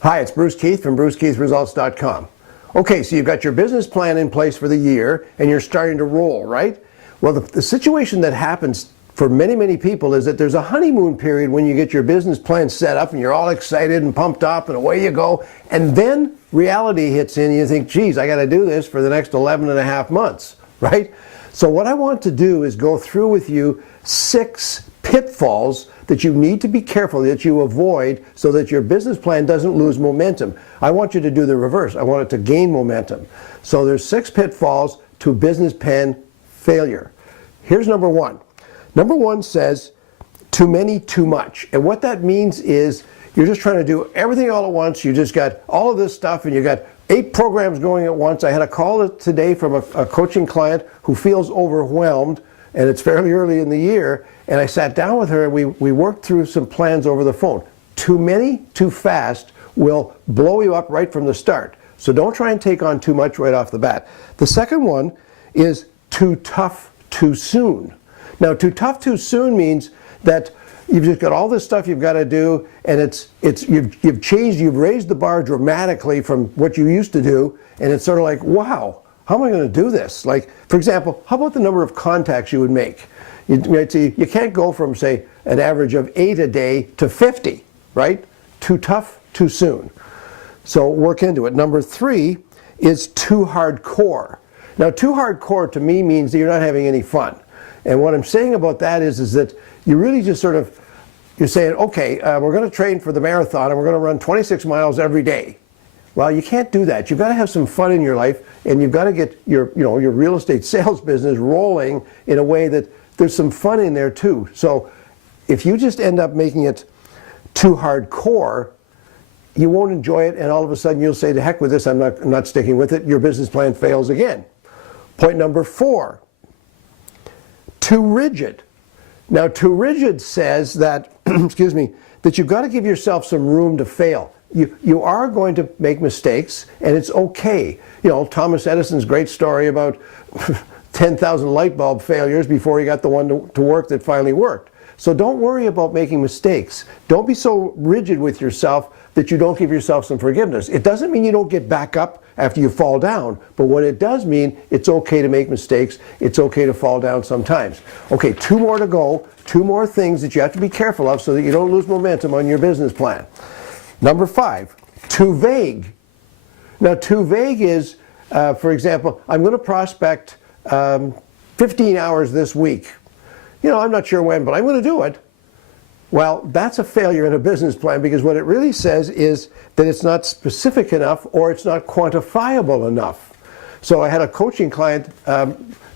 Hi, it's Bruce Keith from BruceKeithResults.com. Okay, so you've got your business plan in place for the year and you're starting to roll, right? Well, the situation that happens for many, many people is that there's a honeymoon period when you get your business plan set up and you're all excited and pumped up and away you go. And then reality hits in and you think, geez, I got to do this for the next 11 and a half months, right? So what I want to do is go through with you 6 pitfalls that you need to be careful that you avoid so that your business plan doesn't lose momentum. I want you to do the reverse. I want it to gain momentum. So there's 6 pitfalls to business plan failure. Here's number 1. Number 1 says, too many, too much. And what that means is you're just trying to do everything all at once. You just got all of this stuff and you got 8 programs going at once. I had a call today from a coaching client who feels overwhelmed, and it's fairly early in the year, and I sat down with her and we worked through some plans over the phone. Too many, too fast will blow you up right from the start. So don't try and take on too much right off the bat. The second one is too tough, too soon. Now, too tough, too soon means that you've just got all this stuff you've got to do, and you've raised the bar dramatically from what you used to do, and it's sort of like, wow, how am I going to do this? Like, for example, how about the number of contacts you would make? You can't go from, say, an average of 8 a day to 50, right? Too tough, too soon. So work into it. Number 3 is too hardcore. Now, too hardcore to me means that you're not having any fun. And what I'm saying about that is that you really just sort of, you're saying, okay, we're going to train for the marathon and we're going to run 26 miles every day. Well, you can't do that. You've got to have some fun in your life, and you've got to get your real estate sales business rolling in a way that there's some fun in there too. So if you just end up making it too hardcore, you won't enjoy it, and all of a sudden you'll say, to heck with this, I'm not sticking with it. Your business plan fails again. Point number 4, too rigid. Now, too rigid says that, excuse me, that you've got to give yourself some room to fail. You are going to make mistakes, and it's okay. You know, Thomas Edison's great story about 10,000 light bulb failures before he got the one to work that finally worked. So don't worry about making mistakes. Don't be so rigid with yourself that you don't give yourself some forgiveness. It doesn't mean you don't get back up after you fall down, but what it does mean, it's okay to make mistakes. It's okay to fall down sometimes. Okay, 2 more to go. 2 more things that you have to be careful of so that you don't lose momentum on your business plan. Number 5, too vague. Now, too vague is, for example, I'm going to prospect 15 hours this week. You know, I'm not sure when, but I'm going to do it. Well, that's a failure in a business plan, because what it really says is that it's not specific enough or it's not quantifiable enough. So I had a coaching client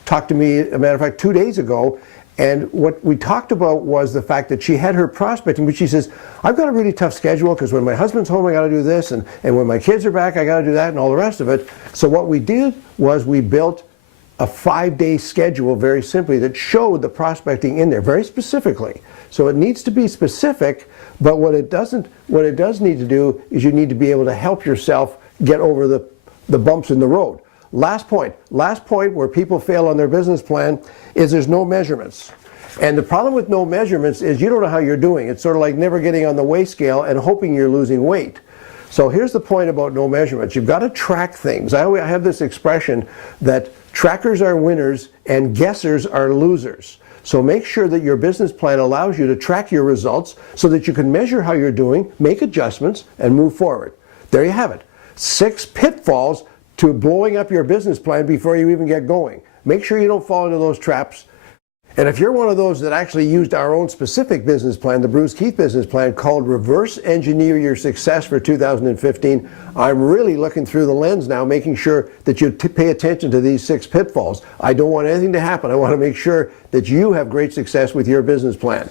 talk to me, as a matter of fact, 2 days ago, and what we talked about was the fact that she had her prospecting, but she says, I've got a really tough schedule because when my husband's home I got to do this, and when my kids are back I got to do that, and all the rest of it. So what we did was we built a 5-day schedule, very simply, that showed the prospecting in there very specifically. So it needs to be specific, but what it does need to do is you need to be able to help yourself get over the bumps in the road. Last point where people fail on their business plan is there's no measurements. And the problem with no measurements is you don't know how you're doing. It's sort of like never getting on the weigh scale and hoping you're losing weight. So here's the point about no measurements. You've got to track things. I have this expression that trackers are winners and guessers are losers. So make sure that your business plan allows you to track your results so that you can measure how you're doing, make adjustments, and move forward. There you have it. 6 pitfalls to blowing up your business plan before you even get going. Make sure you don't fall into those traps. And if you're one of those that actually used our own specific business plan, the Bruce Keith business plan, called Reverse Engineer Your Success for 2015, I'm really looking through the lens now, making sure that you pay attention to these 6 pitfalls. I don't want anything to happen. I want to make sure that you have great success with your business plan.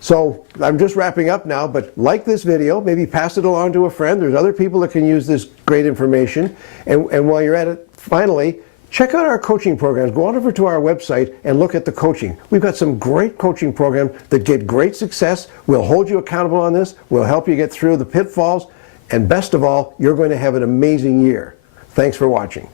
So I'm just wrapping up now, but like this video, maybe pass it along to a friend. There's other people that can use this great information. And while you're at it, finally, check out our coaching programs. Go on over to our website and look at the coaching. We've got some great coaching programs that get great success. We'll hold you accountable on this. We'll help you get through the pitfalls. And best of all, you're going to have an amazing year. Thanks for watching.